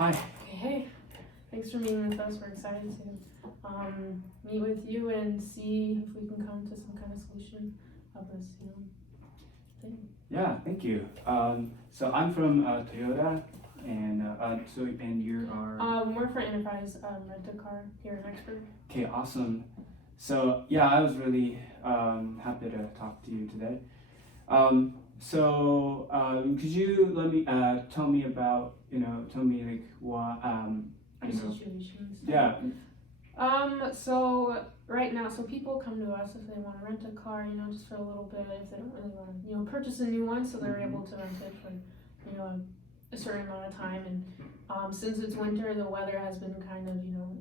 Hi. Okay, hey, thanks for meeting with us. We're excited to meet with you and see if we can come to some kind of solution of this, thing. Yeah, thank you. So I'm from Toyota, and you are. We're for Enterprise Rent-A-Car here in Expert. Okay, awesome. So yeah, I was really happy to talk to you today. Could you let me tell me about tell me like what Our you know situations. yeah So right now, so people come to us if they want to rent a car, just for a little bit, if they don't really want to, purchase a new one, so they're able to rent it for, a certain amount of time. And since it's winter, the weather has been kind of,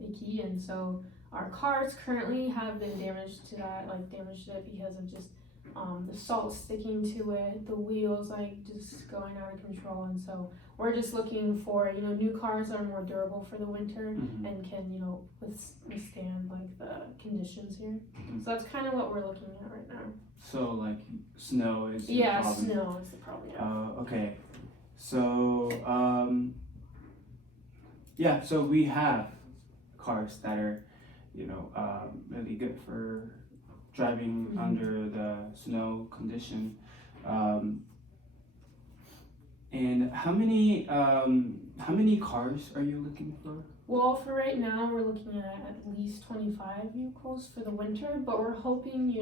icky, and so our cars currently have been damaged to it because of just the salt sticking to it, the wheels just going out of control, and so we're just looking for, new cars are more durable for the winter and can, withstand the conditions here. So that's kind of what we're looking at right now. So like snow is the problem. Snow is the problem. Yeah. Okay. So so we have cars that are really good for driving under the snow condition. And how many cars are you looking for? Well, for right now, we're looking at least 25 vehicles for the winter, but we're hoping,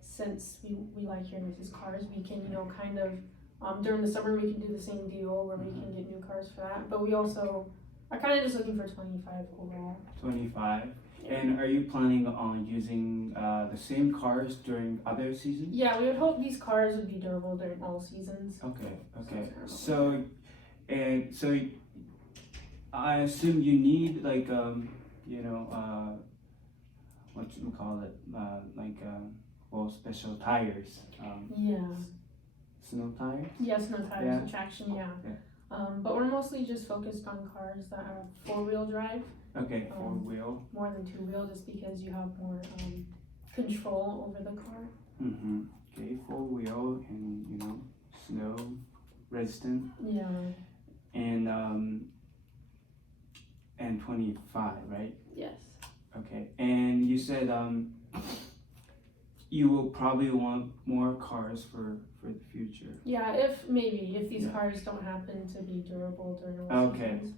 since we like your guys' cars, we can, kind of, during the summer, we can do the same deal where we can get new cars for that. But we also are kind of just looking for 25 overall. 25. And are you planning on using the same cars during other seasons? Yeah, we would hope these cars would be durable during all seasons. Okay. So I assume you need what you call it, special tires. Snow tires? Yeah, snow tires, traction, yeah. But we're mostly just focused on cars that have 4-wheel drive. Okay, 4-wheel. More than 2-wheel, just because you have more control over the car. Okay, 4-wheel and snow resistant. Yeah. And 25, right? Yes. Okay, and you said you will probably want more cars for the future. Yeah, if these cars don't happen to be durable during all seasons.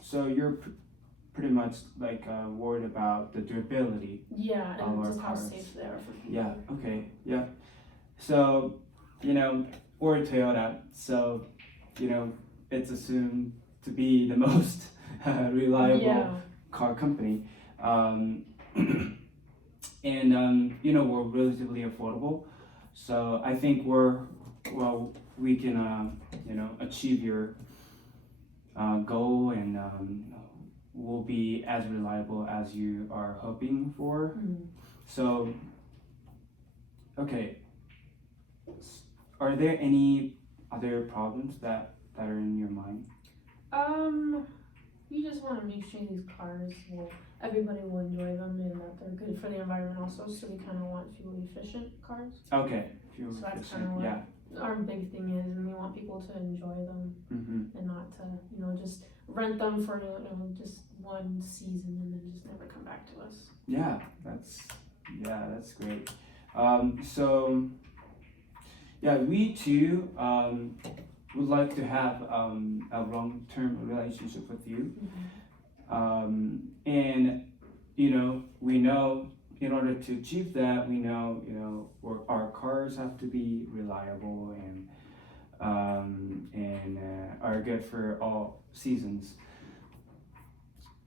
So you're pretty much worried about the durability. Yeah, of and our just cars. how safe they are for people. Yeah. Okay. Yeah. So we're Toyota, so it's assumed to be the most reliable car company. And we're relatively affordable, so I think we can achieve your goal, and will be as reliable as you are hoping for. So okay, are there any other problems that are in your mind? We just want to make sure these cars everybody will enjoy them and that they're good for the environment also, so we kind of want fuel efficient cars. Okay, fuel efficient. So that's kind of what our big thing is, and we want people to enjoy them and not to, just rent them for, just one season and then just never come back to us. Yeah, that's great. We too would like to have a long-term relationship with you. And we know in order to achieve that, we know our cars have to be reliable and are good for all seasons.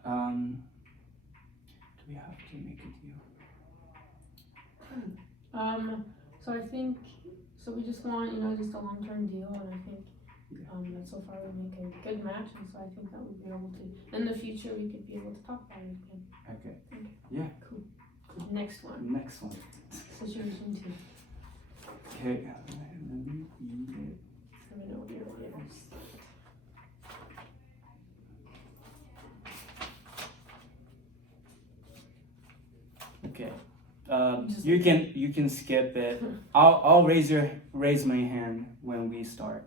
Do we have to make a deal? So we just want, just a long-term deal, and I think that so far we make a good match, and so I think that we'd be able to, in the future, we could be able to talk about it again. Okay. Yeah. Cool. Next one. Situation 2. Okay, let me read it. Let me know when you're ready. Okay. You can skip it. I'll raise my hand when we start.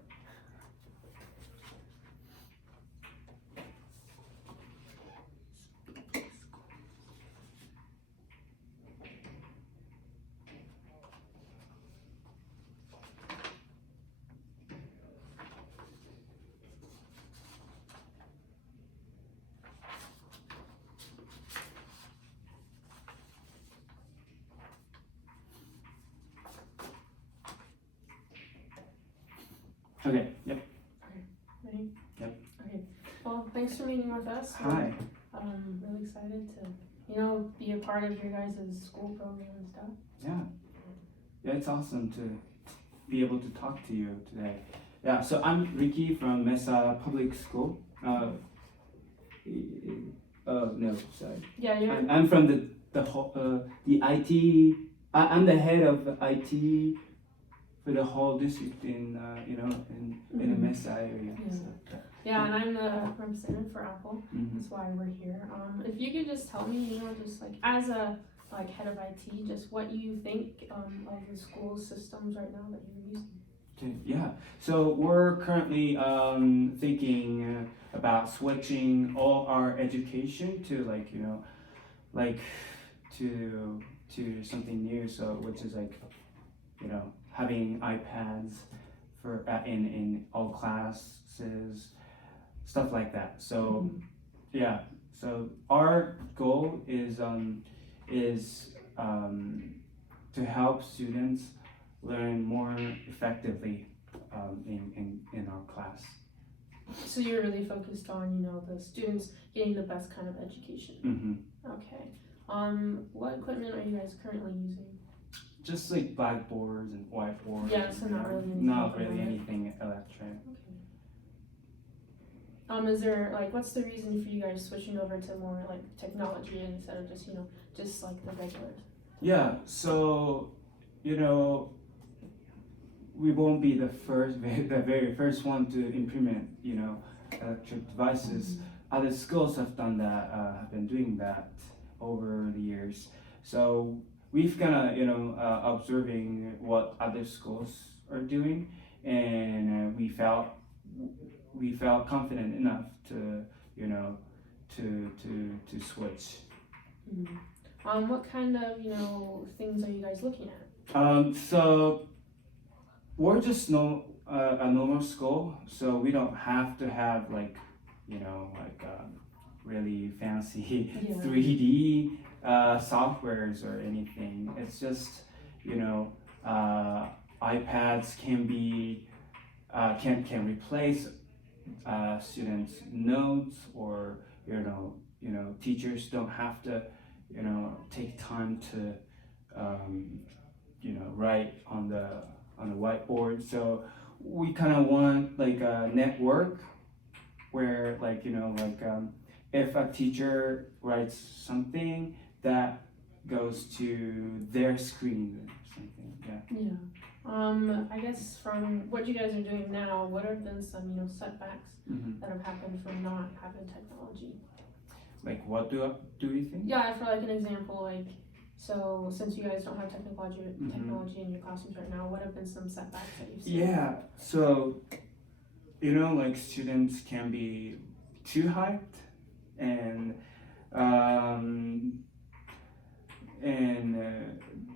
Okay. Yep. Ready? Yep. Okay. Well, thanks for meeting with us. Hi. I'm really excited to, be a part of your guys' school program and stuff. Yeah. Yeah, it's awesome to be able to talk to you today. Yeah, so I'm Ricky from Mesa Public School. No, sorry. Yeah, you're. I'm from the IT. I'm the head of IT for the whole district in in the Mesa area. Yeah. So, Yeah, and I'm the representative for Apple. mhm. That's why we're here. If you could just tell me, just like as a head of IT, just what you think of the school systems right now that you're using. Okay, yeah. So we're currently thinking about switching all our education to like to something new. So which is like having iPads for in all classes, stuff like that. So yeah. So our goal is to help students learn more effectively in our class. So you're really focused on the students getting the best kind of education. Mm-hmm. Okay. What equipment are you guys currently using? Just like blackboards and whiteboards. Yeah, so not really anything not really electronic. anything electronic. Okay. Is there what's the reason for you guys switching over to more like technology instead of just just like the regular? Yeah. So we won't be the very first one to implement electric devices. Other schools have done that, have been doing that over the years. So we've kind of observing what other schools are doing, and we felt confident enough to to switch. What kind of things are you guys looking at? So we're just a normal school, so we don't have to have really fancy Yeah. 3D softwares or anything. It's just iPads can replace students' notes, or teachers don't have to take time to write on the whiteboard. So we kind of want like a network where if a teacher writes something, that goes to their screen or something. Yeah. Yeah. I guess from what you guys are doing now, what have been some setbacks Mm-hmm. that have happened from not having technology? Like what do you think? Yeah, for like an example, so since you guys don't have technology in your classrooms right now, what have been some setbacks that you've seen? Yeah, so students can be too hyped, and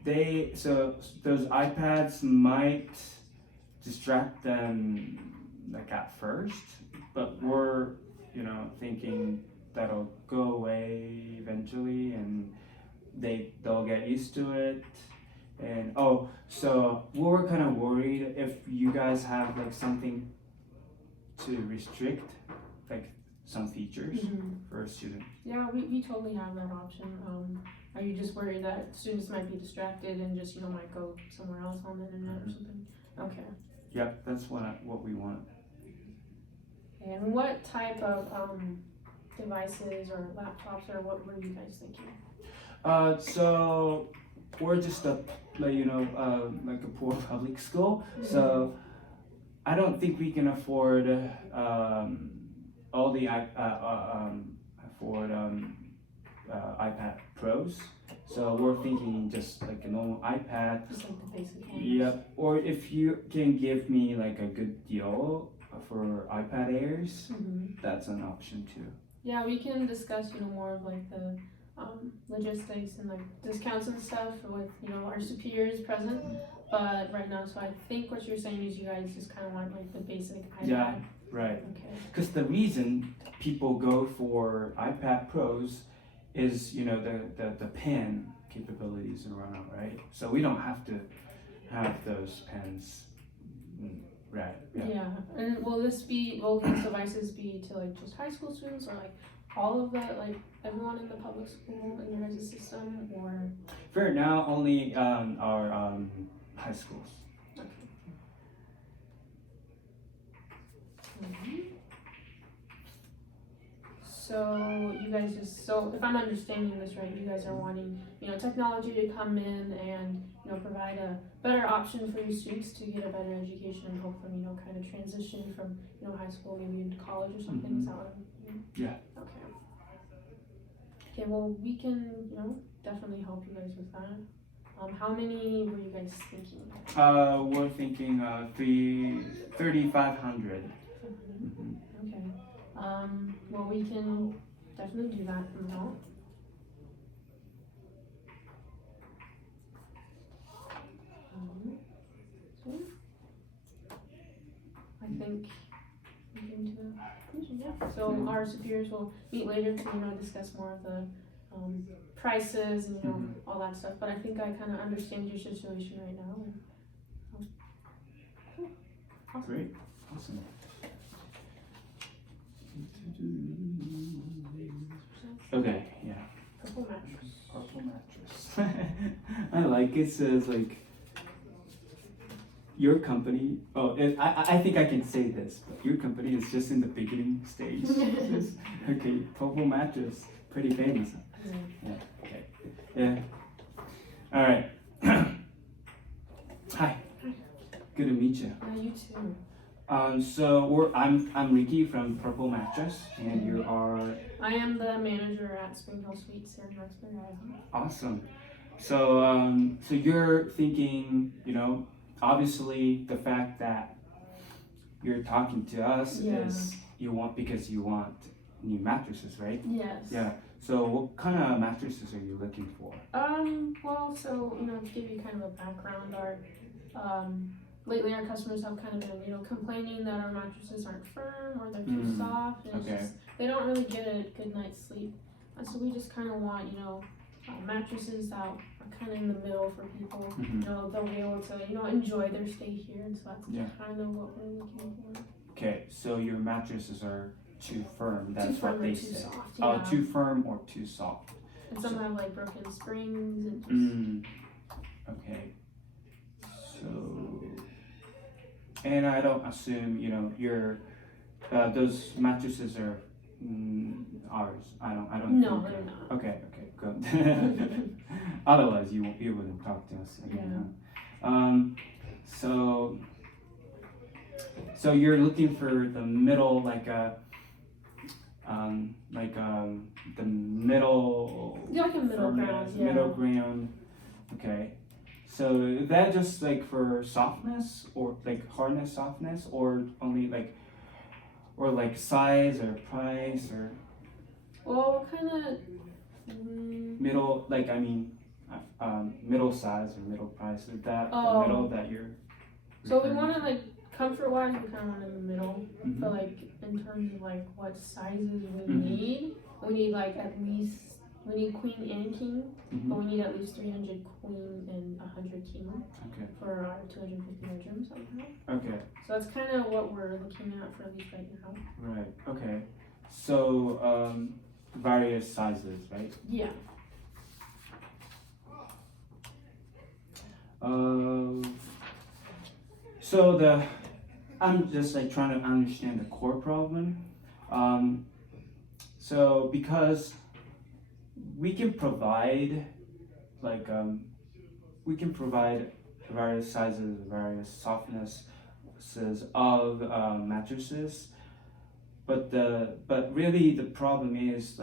those iPads might distract them at first, but we're thinking that'll go away eventually, and they'll get used to it. And so we were kind of worried if you guys have something to restrict some features for a student. Yeah, we totally have that option. Are you just worried that students might be distracted and just might go somewhere else on the internet or something? Okay. Yep, that's what we want. And what type of devices or laptops, or what were you guys thinking? So we're just like a poor public school, so I don't think we can afford all the iPad Pros. So we're thinking just like a normal iPad. Just like the basic ones. Yep. Or if you can give me a good deal for iPad Airs, that's an option too. Yeah, we can discuss more of the logistics and discounts and stuff with our superiors present. But right now, so I think what you're saying is you guys just kind of want the basic iPad. Yeah, right. Okay. Because the reason people go for iPad Pros is the pen capabilities around, right? So we don't have to have those pens Right. Yeah. And will these devices be to like just high school students or like all of the like everyone in the public school in your guys' system or? For now, only our high schools. So you guys so if I'm understanding this right, you guys are wanting, technology to come in and, provide a better option for your students to get a better education and help them, kind of transition from, high school maybe into college or something. Is that what I'm Yeah. Okay. Okay, well we can, definitely help you guys with that. How many were you guys thinking? We're thinking 3,500. Okay. Well, we can definitely do that amount. So I think we can do a conclusion, yeah. So our superiors will meet later to, discuss more of the prices and, all that stuff. But I think I kind of understand your situation right now. And, cool. Awesome. Great. Awesome. Okay, yeah. Purple mattress. Purple mattress. I like it says like your company. I think I can say this, but your company is just in the beginning stage. Okay, purple mattress, pretty famous. Yeah. Okay. Yeah. All right. Hi. Good to meet you. Yeah, you too. So I'm Ricky from Purple Mattress, and you are. I am the manager at Spring Hill Suites here in Northbury, Idaho. Awesome. So you're thinking, obviously the fact that you're talking to us is because you want new mattresses, right? Yes. Yeah. So what kind of mattresses are you looking for? Well, so, to give you kind of a background, lately our customers have kind of been, complaining that our mattresses aren't firm or they're too soft, and it's just, they don't really get a good night's sleep. And so we just kind of want, mattresses that are kind of in the middle for people. They'll be able to, enjoy their stay here, and so that's kind of what we're looking for. Okay, so your mattresses are too firm. That's too firm what they or too say. Soft, Oh, too firm or too soft. And some have like broken springs and just. Okay. So, and I don't assume your those mattresses are ours. I don't. No, think they're not. Okay. Good. Otherwise, you wouldn't talk to us again. Huh? So you're looking for the middle, the middle. Yeah, like a middle ground. Yeah. Middle ground. Okay. So is that just like for softness or like hardness, softness, or only like size or price or? Well, what kind of middle, middle size or middle price. Is that the middle that you're? So we want to comfort wise, we kind of want in the middle, but in terms of what sizes we need at least. We need queen and king, but we need at least 300 queen and 100 king for our 250 bedrooms somehow. Okay. So that's kind of what we're looking at for at least right now. Right. Okay. So various sizes, right? Yeah. I'm just trying to understand the core problem. So because we can provide various sizes, various softnesses of mattresses, but really the problem is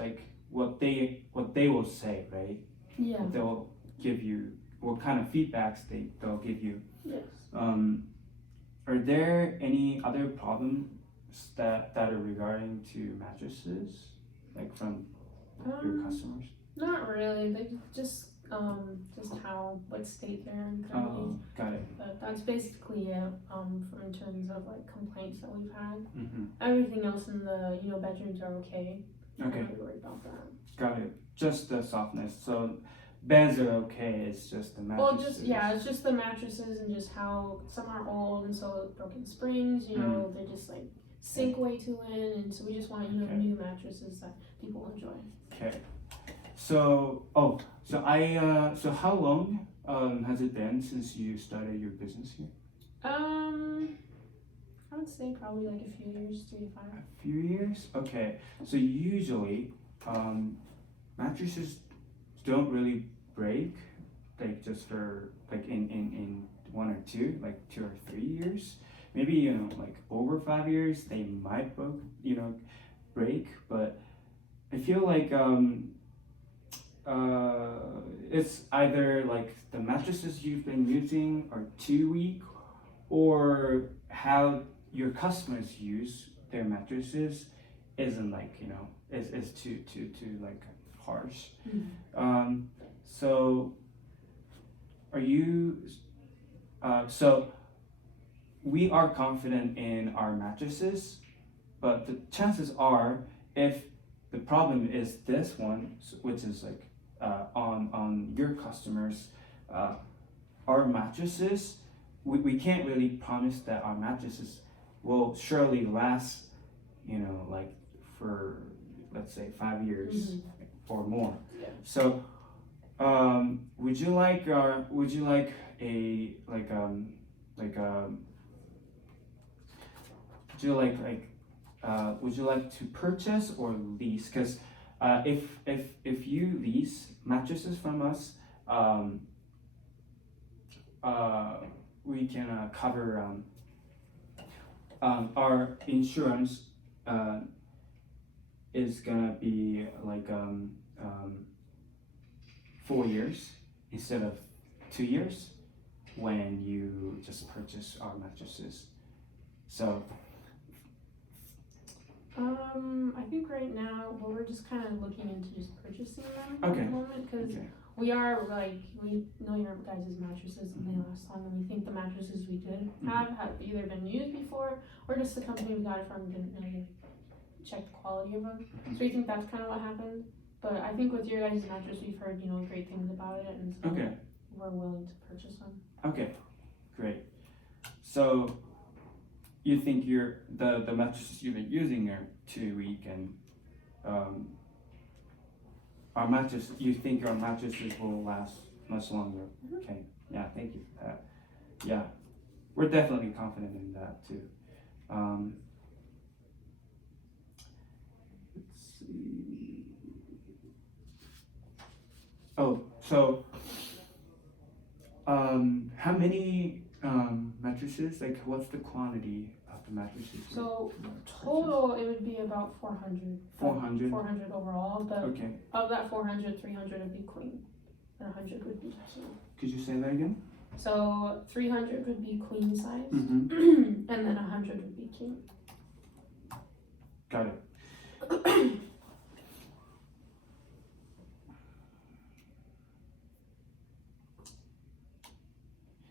what they will say, right? Yeah. What they'll give you, what kind of feedbacks they'll give you. Yes. Are there any other problems that are regarding to mattresses, from your customers? Not really. They just what state they're in currently. Oh, got it. But that's basically it. In terms of complaints that we've had. Everything else in the bedrooms are okay. Okay. I'm not really worried about that. Got it. Just the softness. So beds are okay. It's just the Well, mattresses. it's just the mattresses and just how some are old and so broken springs, they just like sink way too in, and so we just want Okay. new mattresses that people enjoy. Okay. So so how long has it been since you started your business here? I would say probably like a few years, 3 to 5. A few years. Okay. So usually, mattresses don't really break, like just for like in 1 or 2, like 2 or 3 years. Maybe like over 5 years they might break, but I feel like it's either like the mattresses you've been using are too weak, or how your customers use their mattresses isn't like is too like harsh. So are you so we are confident in our mattresses, but the chances are, if the problem is this one, which is like on your customers, our mattresses, we can't really promise that our mattresses will surely last, like for, let's say, 5 years or more. Yeah. So would you like a would you like to purchase or lease? Because if you lease mattresses from us, we can cover our insurance is gonna be like 4 years instead of 2 years when you just purchase our mattresses. So I think right now, we're just kind of looking into just purchasing them at Okay. the moment, because okay. we are like, we know your guys' mattresses and they last long, and we think the mattresses we did have either been used before, or just the company we got it from didn't really check the quality of them. So we think that's kind of what happened. But I think with your guys' mattress, we've heard great things about it, and so Okay. we're willing to purchase them. Okay, great. So you think the mattresses you've been using are too weak, and you think our mattresses will last much longer? Okay, yeah, thank you for that. Yeah, we're definitely confident in that too. Let's see. Oh, so how many mattresses? Like, what's the quantity of the mattresses? So total, it would be about 400. 400? 400 overall, but Okay. of that 400, 300 would be queen, and 100 would be king. Could you say that again? So 300 would be queen size, Mm-hmm. and then 100 would be king. Got it.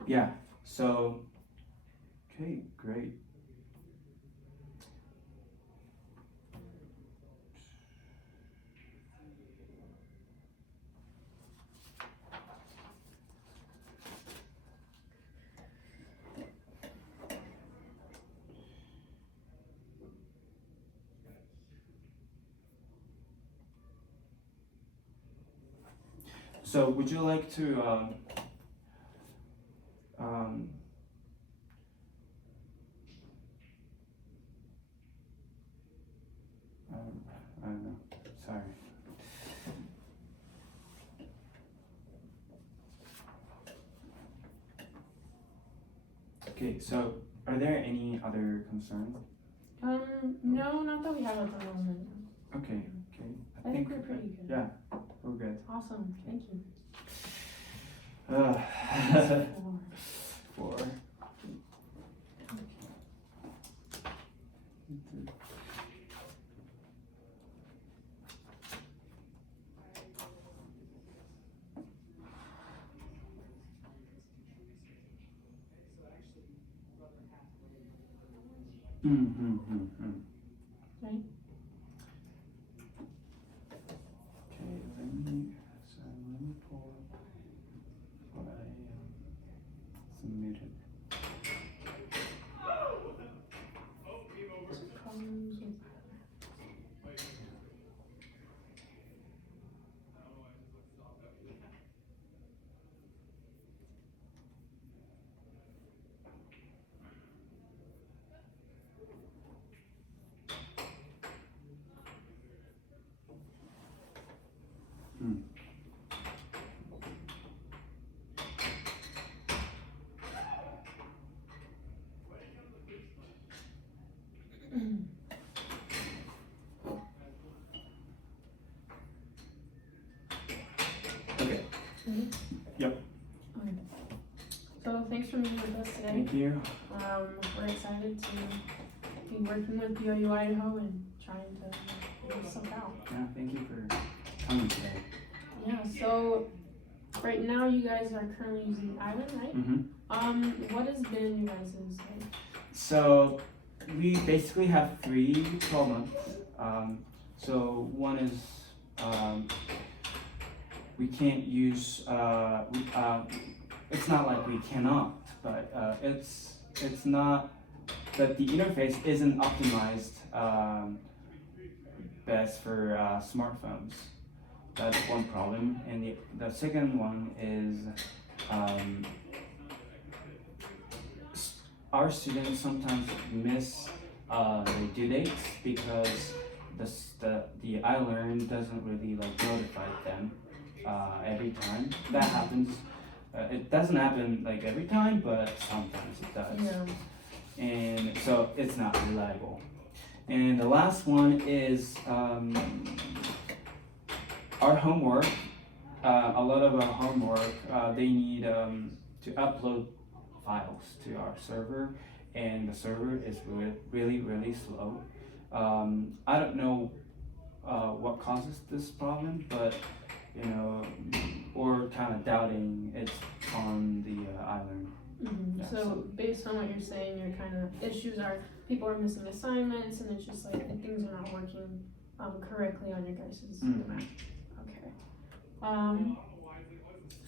Yeah, so, okay, great. So would you like to I don't know, sorry. Okay, so are there any other concerns? No, not that we have at the moment. Okay, I think we're pretty good. Yeah, we're good. Awesome, thank you. Four. Right. Okay, let me pull up Thank you. We're excited to be working with BYU Idaho and trying to figure stuff out. Yeah, thank you for coming today. Yeah, so right now you guys are currently using Island, right? What has been your guys' like? So we basically have 12 months. So one is we can't use. It's not like we cannot, but it's not that the interface isn't optimized best for smartphones. That's one problem, and the second one is our students sometimes miss their due dates because the iLearn doesn't really like notify them every time. That happens. It doesn't happen like every time, but sometimes it does. Yeah. And so it's not reliable. And the last one is our homework. A lot of our homework, they need to upload files to our server, and the server is really slow. I don't know what causes this problem, but you know, we're kind of doubting it's on the iLearn. Mm-hmm. Yeah, so based on what you're saying, your kind of issues are people are missing assignments, and it's just like things are not working correctly on your guys' map. Okay.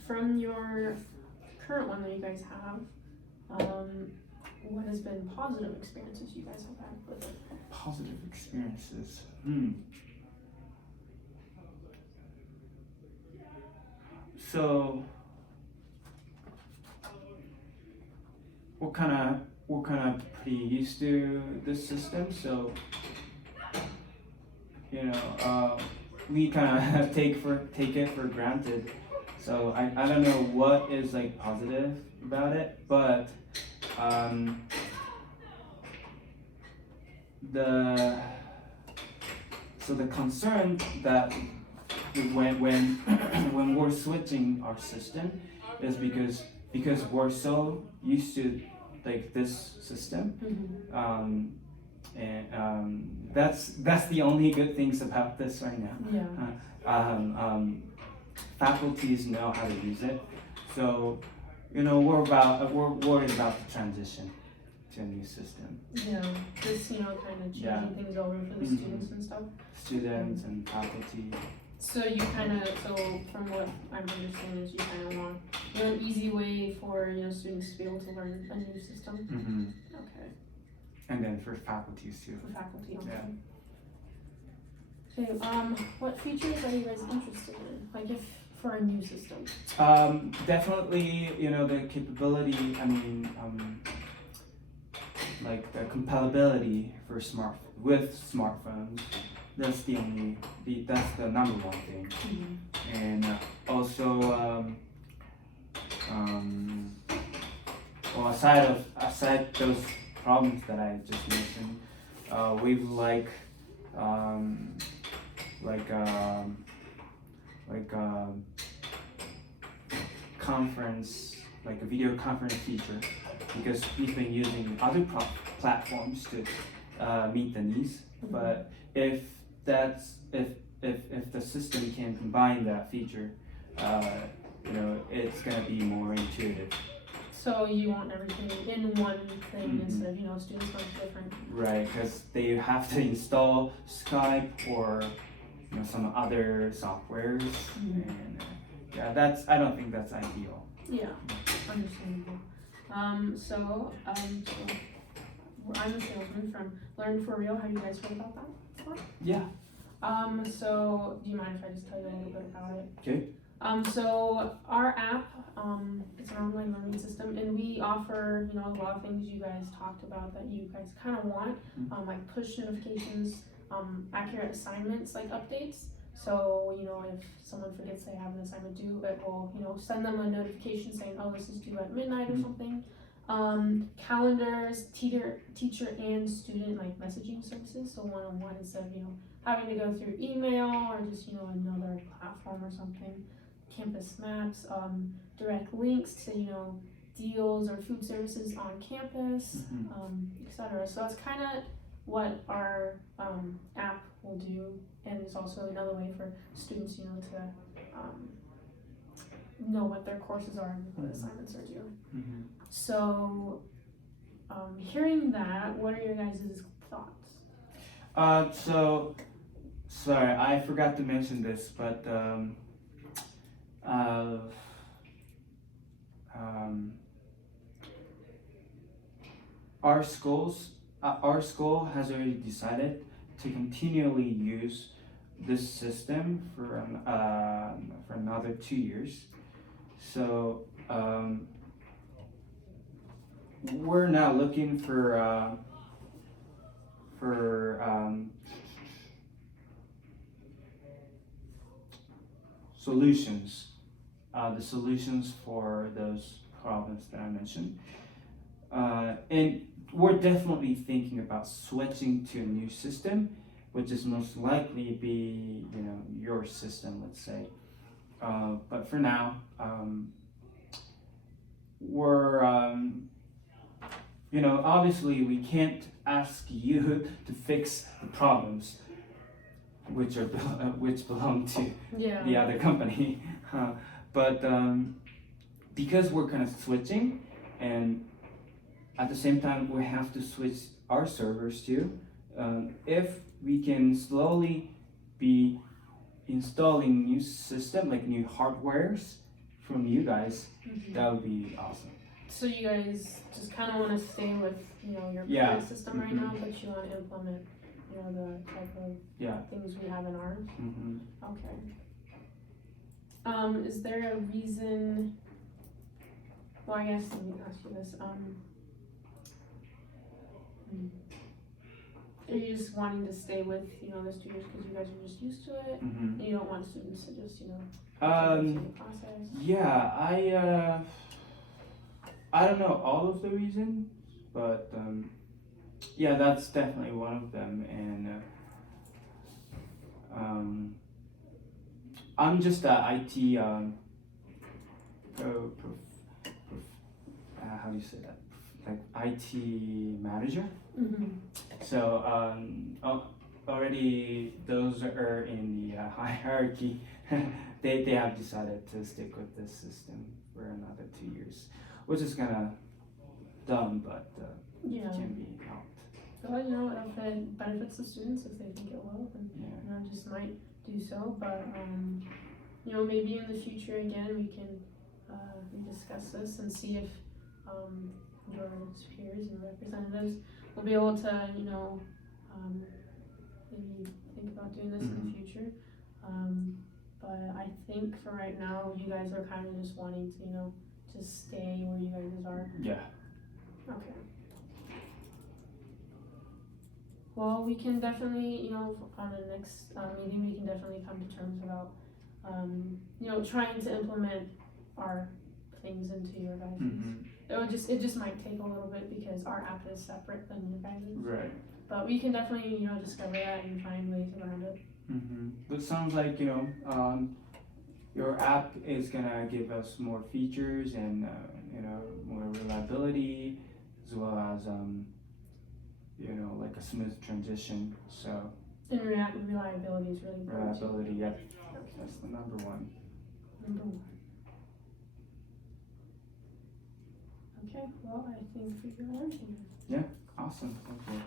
From your current one that you guys have, what has been positive experiences you guys have had with it? Positive experiences. So we're kind of pretty used to this system, so you know we kind of take it for granted. So I don't know what is like positive about it, but the concern that when when we're switching our system is because we're so used to like this system. Mm-hmm. And that's the only good things about this right now. Yeah. Faculties know how to use it, so you know we're worried about the transition to a new system. Yeah, just kind of changing things over for the students and stuff. Students and faculty. So you so from what I'm understanding is you kind of want an easy way for students to be able to learn a new system. Mm-hmm. Okay. And then for faculties too. For faculty, okay. Yeah. Okay. What features are you guys interested in? Like if for a new system? Definitely, the capability. I mean, like the compatibility for smartphones. That's the number one thing. Mm-hmm. And also, well, aside those problems that I just mentioned, we like conference, like a video conference feature, because we've been using other platforms to meet the needs. Mm-hmm. But if the system can combine that feature, it's gonna be more intuitive. So you want everything in one thing Mm-hmm. instead of students going different. Right, because they have to install Skype or some other softwares, Mm-hmm. and I don't think that's ideal. Yeah, understandable. So I'm a salesman from Learn for Real. Have you guys heard about that before? Yeah. So do you mind if I just tell you a little bit about it? Okay. So our app, it's an online learning system, and we offer, a lot of things you guys talked about that you guys kind of want, Mm-hmm. like push notifications, accurate assignments, like updates. So, if someone forgets they have an assignment due, it will, send them a notification saying, oh, this is due at midnight or Mm-hmm. something. Calendars, teacher and student like messaging services, so one-on-one instead of, having to go through email or just, another platform or something. Campus maps, direct links to, deals or food services on campus, etc. So it's kind of what our app will do, and it's also another way for students, to know what their courses are and what assignments are due. So, hearing that, what are your guys' thoughts? So, sorry, I forgot to mention this, but our school has already decided to continually use this system for another 2 years. So we're now looking for solutions. The solutions for those problems that I mentioned. And we're definitely thinking about switching to a new system, which is most likely be, your system, let's say. But for now, we're, obviously we can't ask you to fix the problems which belong to the other company. But because we're kind of switching, and at the same time we have to switch our servers too, if we can slowly be installing new system, like new hardwares from you guys, that would be awesome. So you guys just kind of want to stay with, your current system right now, but you want to implement, the type of things we have in ours? Okay. Is there a reason, well, I guess let me ask you this, are you just wanting to stay with, the students because you guys are just used to it, and you don't want students to just, go through the process? Yeah, I don't know all of the reasons, but yeah, that's definitely one of them. And I'm just a IT how do you say that? Like IT manager. So already those are in the hierarchy. they have decided to stick with this system for another 2 years, which is kind of dumb, but can be helped. Well, if it benefits the students, if they think it will, then just might do so. But maybe in the future again we can discuss this and see if your peers and representatives will be able to maybe think about doing this in the future. But I think for right now you guys are kind of just wanting to just stay where you guys are. Yeah. Okay. Well, we can definitely, on the next meeting, we can definitely come to terms about, trying to implement our things into your guys'. It just might take a little bit because our app is separate than your guys'. Right. But we can definitely, discover that and find ways around it. But it sounds like, your app is gonna give us more features and, more reliability, as well as, like a smooth transition. So. And reliability is really important. Reliability, yep. That's the number one. Okay, well, I think we got everything. Yeah, awesome. Thank you.